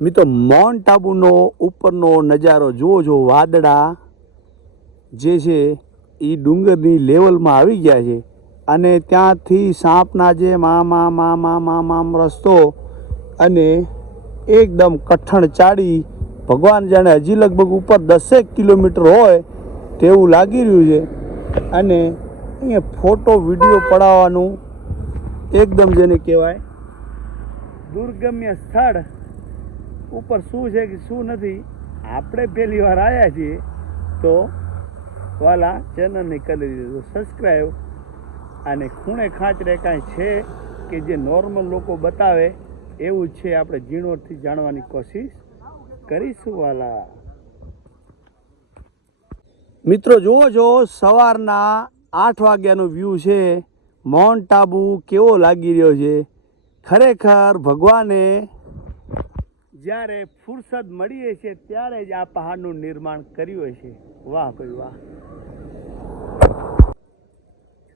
મિત્રો માઉન્ટ આબુનો ઉપરનો નજારો જુઓ જો વાદળા જે છે એ ડુંગરની લેવલમાં આવી ગયા છે. અને ત્યાંથી સાપના જે મામા મા મા મા આમ રસ્તો અને એકદમ કઠણ ચાડી ભગવાન જાણે હજી લગભગ ઉપર દસેક કિલોમીટર હોય તેવું લાગી રહ્યું છે. અને અહીંયા ફોટો, વીડિયો પડાવવાનું એકદમ જેને કહેવાય દુર્ગમ્ય સ્થળ ઉપર શું છે કે શું નથી, આપણે પહેલી વાર આવ્યા છીએ, તો વાલા ચેનલને કરી દીધું. સબસ્ક્રાઈબ અને ખૂણે ખાંચરે કાંઈ છે કે જે નોર્મલ લોકો બતાવે, એવું છે આપણે ઝીણોથી જાણવાની કોશિશ કરીશું વાલા. મિત્રો, જુઓ જો સવારના આઠ વાગ્યાનો વ્યૂ છે. માઉન્ટ આબુ કેવો લાગી રહ્યો છે? ખરેખર ભગવાને જ્યારે ફુરસદ મળી હશે ત્યારે જ આ પહાડનું નિર્માણ કર્યું છે. વાહ ભાઈ વાહ.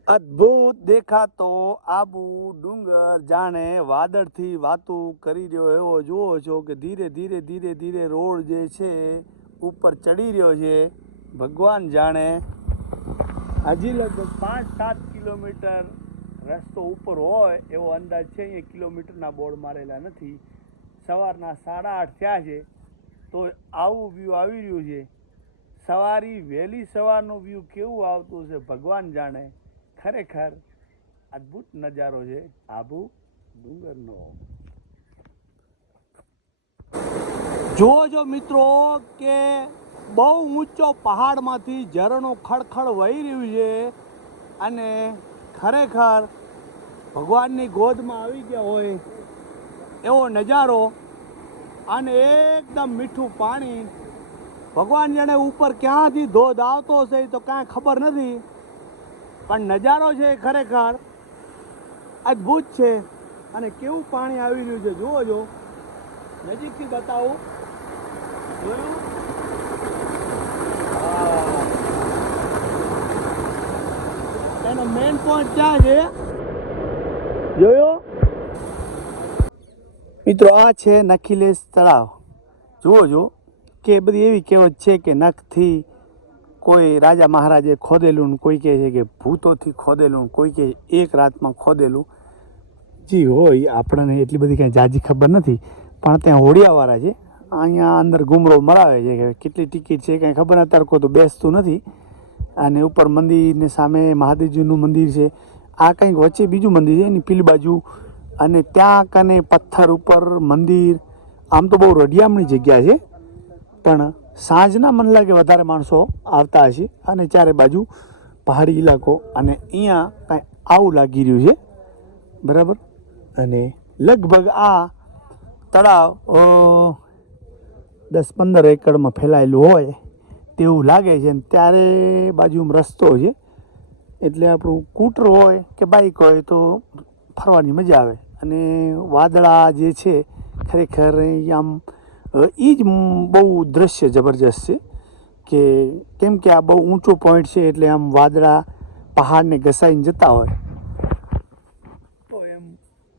અદ્ભુત દેખાતો આબુ ડુંગર જાણે વાદળથી વાતું કરી રહ્યો એવો જુઓ છો કે ધીરે ધીરે ધીરે ધીરે રોડ જે છે, ઉપર ચડી રહ્યો છે. ભગવાન જાણે હજી લગભગ પાંચ સાત કિલોમીટર રસ્તો ઉપર હોય એવો અંદાજ છે, અહીંયા કિલોમીટરના બોર્ડ મારેલા નથી. સવારના સાડા આઠ થયા છે, તો આવું વ્યૂ આવી રહ્યું છે. સવારી વહેલી સવારનું વ્યૂ કેવું આવતું છે, ભગવાન જાણે. ખરેખર અદ્ભુત નજારો છે, આબુ ડુંગરનો. જુઓ જો મિત્રો કે બહુ ઊંચો પહાડમાંથી ઝરણું ખડખડ વહી રહ્યું છે અને ખરેખર ભગવાનની ગોદમાં આવી ગયા હોય એવો નજારો અને એકદમ મીઠું પાણી. ભગવાન જાણે ઉપર ક્યાંથી ધોધ આવતો હશે તો કાંઈ ખબર નથી. પણ નજારો છે ખરેખર અદ્ભુત છે અને કેવું પાણી આવી રહ્યું છે જુઓ જો. નજીકથી બતાવું. જોયું? એનો મેઇન પોઈન્ટ ક્યાં છે? જોયો? મિત્રો, આ છે નખીલેશ તળાવ. જુઓ જો કે બધી એવી કહેવત છે કે નખથી કોઈ રાજા મહારાજે ખોદેલું ને કોઈ કહે છે કે ભૂતોથી ખોદેલું ને કોઈ કહે એક રાતમાં ખોદેલું. જી, હોય, આપણને એટલી બધી કાંઈ જાજી ખબર નથી, પણ ત્યાં હોડિયાવાળા છે. અહીંયા અંદર ગુમરો મરાવે છે કે કેટલી ટિકિટ છે કાંઈ ખબર અત્યારે કોઈ તો બેસતું નથી. અને ઉપર મંદિરને સામે મહાદેવજીનું મંદિર છે. આ કંઈક વચ્ચે બીજું મંદિર છે, એની પેલી બાજુ અને ત્યાં કને પથ્થર ઉપર, મંદિર, આમ તો બહુ રઢિયામણી જગ્યા છે. પણ સાંજના મને લાગે વધારે માણસો આવતા હશે અને ચારે બાજુ પહાડી ઇલાકો અને અહીંયા કાંઈ આવું લાગી રહ્યું છે. બરાબર? અને લગભગ આ તળાવ દસ પંદર એકડમાં ફેલાયેલું હોય તેવું લાગે છે. અને ત્યારે બાજુમાં રસ્તો છે. એટલે આપણું કૂટર હોય કે બાઈક હોય તો ફરવાની મજા આવે. અને વાદળા જે છે, ખરેખર આમ એ જ બહુ દ્રશ્ય જબરજસ્ત છે કે કેમ કે આ બહુ ઊંચો પોઈન્ટ છે એટલે આમ વાદળા પહાડને ઘસાઈને જતા હોય. તો એમ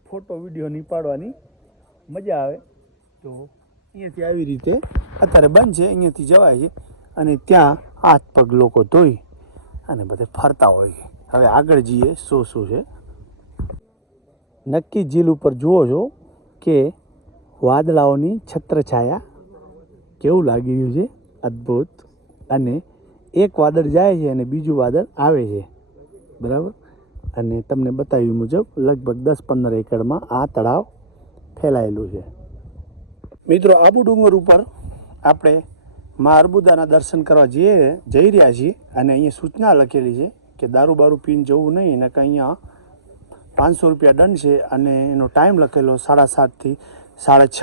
ફોટો વીડિયો નીપાડવાની મજા આવે. તો અહીંયાથી આવી રીતે અત્યારે બંધ છે, અહીંયાથી જવાય છે અને ત્યાં હાથ પગ લોકો ધોઈ અને બધે ફરતા હોય છે. હવે આગળ જઈએ, શું શું છે? નક્કી ઝીલ ઉપર જુઓ છો કે વાદળાઓની છત્રછાયા કેવું લાગી રહ્યું છે? અદ્ભુત. અને એક વાદળ જાય છે અને બીજું વાદળ આવે છે. બરાબર? અને તમને બતાવ્યું મુજબ લગભગ દસ પંદર એકડમાં આ તળાવ ફેલાયેલું છે. મિત્રો, આબુ ડુંગર ઉપર આપણે મા અર્બુદાના દર્શન કરવા જઈએ, જઈ રહ્યા છીએ અને અહીંયા સૂચના લખેલી છે કે દારૂ બારૂ પીને જવું નહીં અને કે અહીંયા પાંચસો રૂપિયા દંડ છે અને એનો ટાઈમ લખેલો સાડા સાતથી સાડા છ,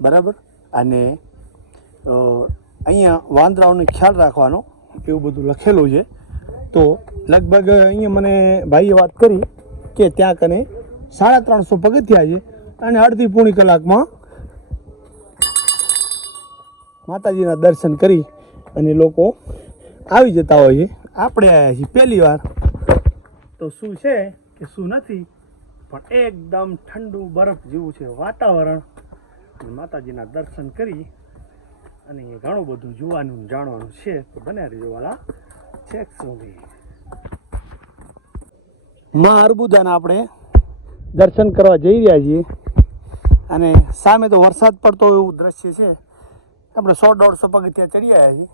બરાબર? અને અહીંયા વાંદરાઓને ખ્યાલ રાખવાનો, એવું બધું લખેલું છે. તો લગભગ અહીંયા મને ભાઈએ વાત કરી કે ત્યાં કને સાડા ત્રણસો પગથિયા છે અને અડધી પૂણી કલાકમાં માતાજીના દર્શન કરી અને લોકો આવી જતા હોય છે. આપણે આવ્યા છીએ પહેલી વાર. તો શું છે? કે શું નથી, પણ એકદમ ઠંડુ બરફ જેવું છે વાતાવરણ. માતાજીના દર્શન કરી અને એ ઘણું બધું જોવાનું જાણવાનું છે. તો બને રહેવાલા વાલા. છેક સુધી. માં અર્બુદાના આપણે દર્શન કરવા જઈ રહ્યા છીએ. અને સામે તો વરસાદ પડતો એવું દ્રશ્ય છે. આપણે સો દોઢસો પગથિયા ચડી આવ્યા છીએ.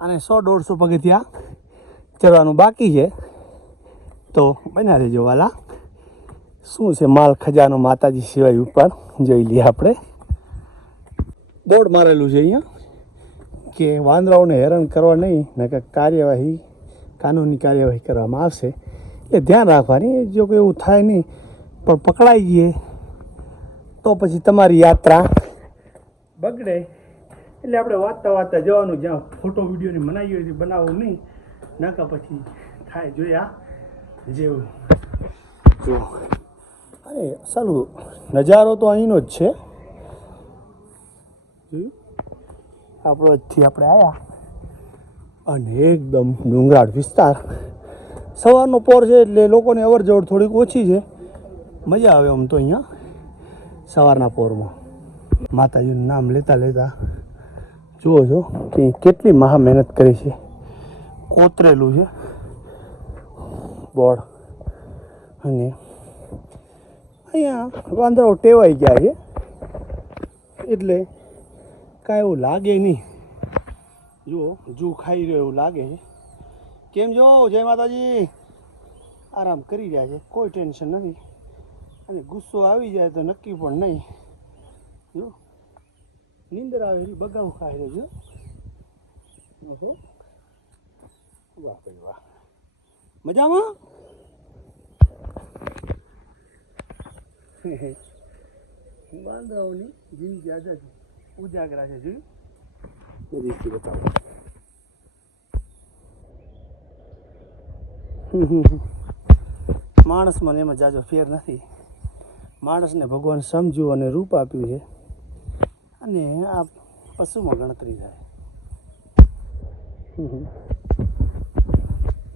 અને સો દોઢસો પગથિયા ચડવાનું બાકી છે. તો બન્યા રહેજો વાલા. શું છે માલ ખજાનો માતાજી સિવાય ઉપર? જોઈ લઈએ આપણે. બોર્ડ મારેલું છે અહીંયા. કે વાંદરાઓને હેરાન કરવા નહીં, નકર કાર્યવાહી, કાનૂની કાર્યવાહી કરવામાં આવશે. એ ધ્યાન રાખવાની જો કોઈ એવું થાય નહીં, પણ પકડાઈ જઈએ તો પછી તમારી યાત્રા બગડે. એટલે આપણે વાંચતા વાંચતા જવાનું, જ્યાં ફોટો વિડીયોની મનાઈ હોય બનાવવું નહીં, નકા પછી થાય, જોયા? જેવું. જો. અરે સારું નજારો તો અહીંનો જ છે. આપણો અહીંથી આપણે આવ્યા અને એકદમ ડુંગરાળ વિસ્તાર. સવારનો પોર છે એટલે લોકોની અવર જવર થોડીક ઓછી છે. મજા આવે આમ તો અહીંયા સવારના પોરમાં. માતાજીનું નામ લેતા લેતા જુઓ છો કે કેટલી મહા મહેનત કરી છે. કોતરેલું છે. બોર્ડ. અને અહીંયા વાંદરાઓ ટેવાઈ ગયા છે. એટલે કાંઈ એવું લાગે નહીં. જુઓ, જુ ખાઈ રહ્યો એવું લાગે છે. કેમ જો જય માતાજી. આરામ કરી રહ્યા છે. કોઈ ટેન્શન નથી. અને ગુસ્સો આવી જાય તો નક્કી પણ નહીં. જો નીંદર આવે એવી બગાવું ખાઈ રહ્યો છે. વાહ ભાઈ વાહ. મજામાં? વાંદરાઓની જિંદગી આઝાદી. ઉજાગરા છે જોયું નજીકથી બતાવો. માણસ મને એમાં જાજો ફેર નથી. માણસને ભગવાન સમજ્યું અને રૂપ આપ્યું છે. અને આ પશુમાં ગણતરી થાય. હમ.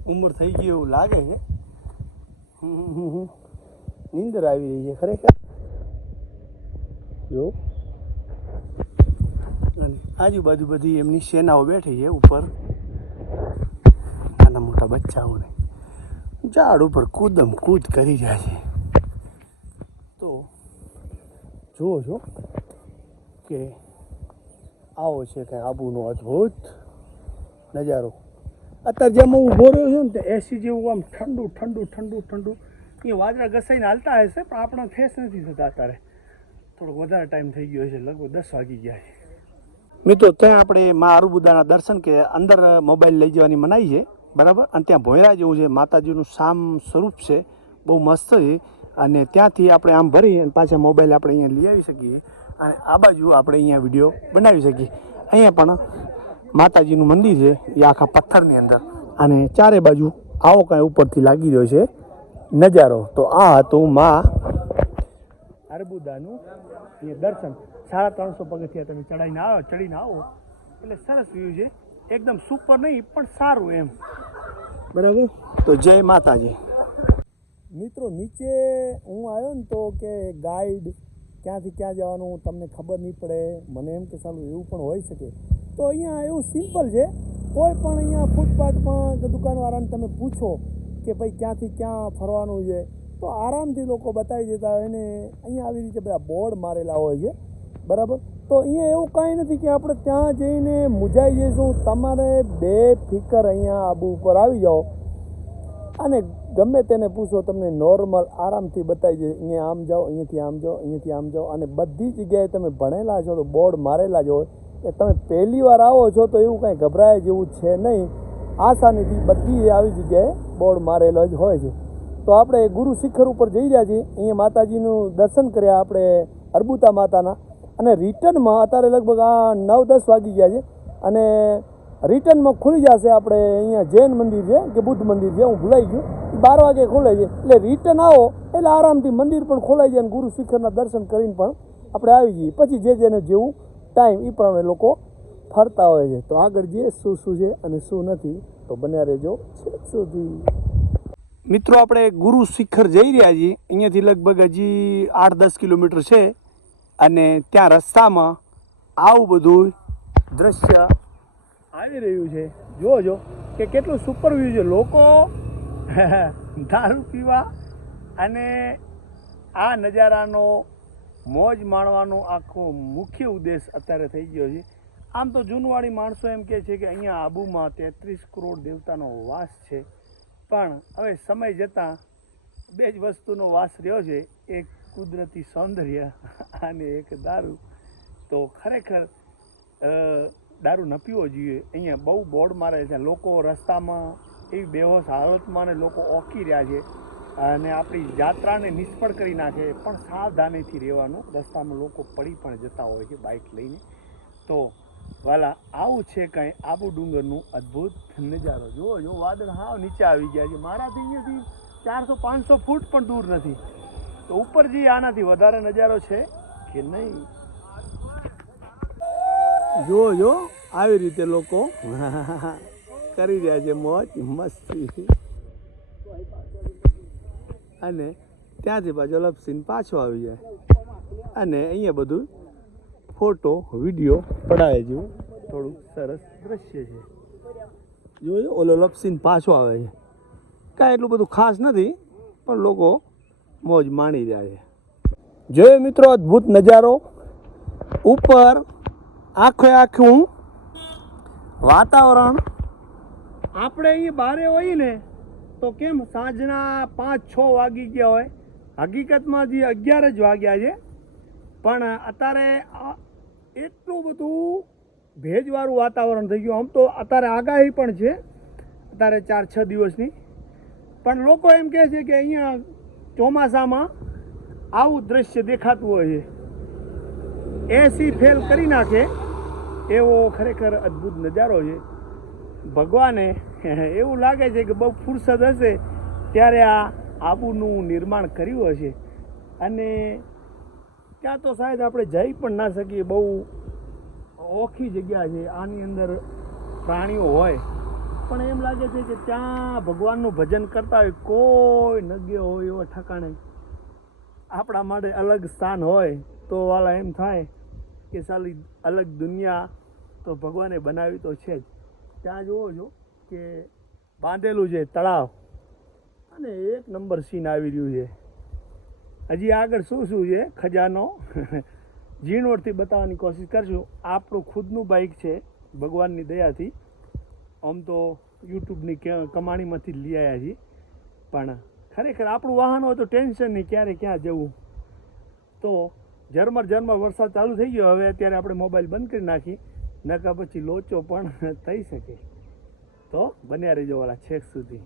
ઉંમર થઈ ગઈ એવું લાગે છે. નીંદર આવી રહી છે ખરેખર. જો. અને આજુબાજુ બધી એમની સેનાઓ બેઠી છે ઉપર. નાના મોટા બચ્ચાઓને. ઝાડ ઉપર કૂદમ કૂદ કરી રહ્યા છે. તો જુઓ છો કે આવો છે કે આબુનો અદ્ભુત નજારો. અત્યારે જેમ હું ઊભો રહ્યો છું ને તે એસી જેવું આમ ઠંડુ ઠંડુ ઠંડુ ઠંડુ. એ વાદળા ઘસાઈને હાલતા હશે પણ આપણો ફેસ નથી થતા અત્યારે. થોડોક વધારે ટાઈમ થઈ ગયો છે, લગભગ દસ વાગી ગયા છે. મિત્રો, ત્યાં આપણે મા આરુબુદાના દર્શન કે અંદર મોબાઈલ લઈ જવાની મનાઈ છે, બરાબર? અને ત્યાં ભોયરા જેવું છે, માતાજીનું સામ સ્વરૂપ છે, બહુ મસ્ત છે. અને ત્યાંથી આપણે આમ ભરી અને પાછા મોબાઈલ આપણે અહીંયા લઈ આવી શકીએ. અને આ બાજુ આપણે અહીંયા વીડિયો બનાવી શકીએ. અહીંયા પણ માતાજીનું મંદિર છે, એ આખા પથ્થરની અંદર. અને ચારે બાજુ આવો કાંઈ ઉપરથી લાગી રહ્યો છે નજારો. તો આ હતું મા અર્બુદાનું એ દર્શન. સાડા ત્રણસો પગથિયા તમે ચડાવીને આવો, ચડીને આવો. એટલે સરસ વ્યૂ છે. એકદમ સુપર નહીં, પણ સારું એમ. બરાબર? તો જય માતાજી. મિત્રો, નીચે હું આવ્યો ને તો કે ગાઈડ ક્યાંથી ક્યાં જવાનું, તમને ખબર નહીં પડે. મને એમ કે સારું એવું પણ હોઈ શકે. તો અહીંયા એવું સિમ્પલ છે. કોઈ પણ અહીંયા ફૂટપાથમાં દુકાનવાળાને તમે પૂછો કે ભાઈ ક્યાંથી ક્યાં ફરવાનું છે, તો આરામથી લોકો બતાવી દેતા હોય. ને અહીંયા આવી રીતે બધા બોર્ડ મારેલા હોય છે. બરાબર? તો અહીંયા એવું કાંઈ નથી કે આપણે ત્યાં જઈને મૂંઝાઈ જઈશું. તમારે બે ફિકર અહીંયા આબુ ઉપર આવી જાઓ અને ગમે તેને પૂછો, તમને નોર્મલ આરામથી બતાવી દે. અહીંયા આમ જાઓ, અહીંયાથી આમ જાઓ, અહીંયાથી આમ જાઓ અને બધી જગ્યાએ તમે ભણેલા છો, તો બોર્ડ મારેલા જ હોય. કે તમે પહેલી વાર આવો છો તો એવું કાંઈ ગભરાય જેવું છે નહીં. આસાનીથી બધી આવી જગ્યાએ બોર્ડ મારેલો જ હોય છે. તો આપણે ગુરુ શિખર ઉપર જઈ રહ્યા છીએ. અહીંયા માતાજીનું દર્શન કર્યા આપણે અર્બુતા માતાના. અને રિટર્નમાં અત્યારે લગભગ આ નવ દસ વાગી ગયા છે. અને રિટર્નમાં ખુલી જશે આપણે અહીંયા જૈન મંદિર છે કે બુદ્ધ મંદિર છે, હું ભૂલાઈ ગયું. બાર વાગે ખોલે છે. એટલે રિટર્ન આવો એટલે આરામથી મંદિર પણ ખોલાઈ જાય અને ગુરુ શિખરના દર્શન કરીને પણ આપણે આવી જઈએ. પછી જે જેને જેવું ટાઈમ એ પ્રમાણે લોકો ફરતા હોય છે. તો આગળ જે શું શું છે અને શું નથી, તો બન્યા રહેજો સુધી. મિત્રો, આપણે ગુરુ શિખર જઈ રહ્યા છીએ. અહીંયાથી લગભગ હજી આઠ દસ કિલોમીટર છે અને ત્યાં રસ્તામાં આવું બધું દ્રશ્ય આવી રહ્યું છે. જુઓ જો કે કેટલું સુપર વ્યૂ છે. લોકો દારૂ પીવા અને આ નજારાનો મોજ માણવાનો આખો મુખ્ય ઉદ્દેશ અત્યારે થઈ ગયો છે. આમ તો જૂનવાળી માણસો એમ કહે છે કે અહીંયા આબુમાં તેત્રીસ કરોડ દેવતાનો વાસ છે. પણ હવે સમય જતાં બે જ વસ્તુનો વાસ રહ્યો છે. એક કુદરતી સૌંદર્ય અને એક દારૂ. તો ખરેખર દારૂ ન પીવો જોઈએ. અહીંયા બહુ બોર્ડ મારે છે. લોકો રસ્તામાં એવી બેહોશ હાલતમાં ને લોકો ઓકી રહ્યા છે. અને આપણી યાત્રાને નિષ્ફળ કરી નાખે પણ સાવધાનીથી રહેવાનું. રસ્તામાં લોકો પડી પણ જતા હોય છે બાઇક લઈને. તો વાલા, આવું છે કાંઈ આબુ ડુંગરનું અદ્ભુત નજારો. જુઓ જો વાદળ હાવ નીચે આવી ગયા છે. મારાથી અહીંયાથી ચારસો, પાંચસો ફૂટ પણ દૂર નથી. તો ઉપર જે આનાથી વધારે નજારો છે કે નહીં? જુઓ જો આવી રીતે લોકો કરી રહ્યા છે. મોજ, મસ્તી. અને ત્યાંથી પાછો લપસીને પાછો આવી જાય. અને અહીંયા બધું ફોટો, વીડિયો પડાવે જેવું થોડું સરસ દ્રશ્ય છે. જોયું? ઓલો લપસીને પાછો આવે છે. કાંઈ એટલું બધું ખાસ નથી, પણ લોકો મોજ માણી રહ્યા છે. જોયો મિત્રો? અદ્ભુત નજારો. ઉપર આખે આખું વાતાવરણ. આપણે અહીં બારે હોઈએ ને તો કેમ સાંજના પાંચ છ વાગી ગયા હોય? હકીકતમાં જે અગિયાર જ વાગ્યા છે. પણ અત્યારે એટલું બધું ભેજવાળું વાતાવરણ થઈ ગયું. આમ તો અત્યારે આગાહી પણ છે. અત્યારે ચાર છ દિવસની. પણ લોકો એમ કહે છે કે અહીંયા ચોમાસામાં આવું દ્રશ્ય દેખાતું હોય છે. એસી ફેલ કરી નાખે એવો ખરેખર અદ્ભુત નજારો છે. ભગવાને એવું લાગે છે કે બહુ ફુરસદ હશે ત્યારે આ આબુનું નિર્માણ કર્યું હશે. અને ત્યાં તો શાયદ આપણે જઈ પણ ના શકીએ, બહુ ઓખી જગ્યા છે, આની અંદર પ્રાણીઓ હોય. પણ એમ લાગે છે કે ત્યાં ભગવાનનું ભજન કરતા હોય, કોઈ નગ્ય હોય એવા ઠકાણે. આપણા માટે અલગ સ્થાન હોય તો વાલા એમ થાય કે સાલી અલગ દુનિયા તો ભગવાને બનાવી તો છે જ. ત્યાં જુઓ છો. કે બાંધેલું છે, તળાવ. અને એક નંબર સીન આવી રહ્યું છે. હજી આગળ શું શું છે, ખજાનો? ઝીણવટથી બતાવવાની કોશિશ કરશું. આપણું ખુદનું બાઇક છે, ભગવાનની દયાથી. આમ તો યુટ્યુબની કમાણીમાંથી લઈ આવ્યા છીએ. પણ ખરેખર આપણું વાહન હોય તો ટેન્શન નહીં, ક્યારે ક્યાં જવું. તો ઝરમર ઝરમર વરસાદ ચાલુ થઈ ગયો. હવે અત્યારે આપણે મોબાઈલ બંધ કરી નાખી. નકા પછી લોચો પણ થઈ શકે. તો બન્યા રહેજો વાળા છેક સુધી.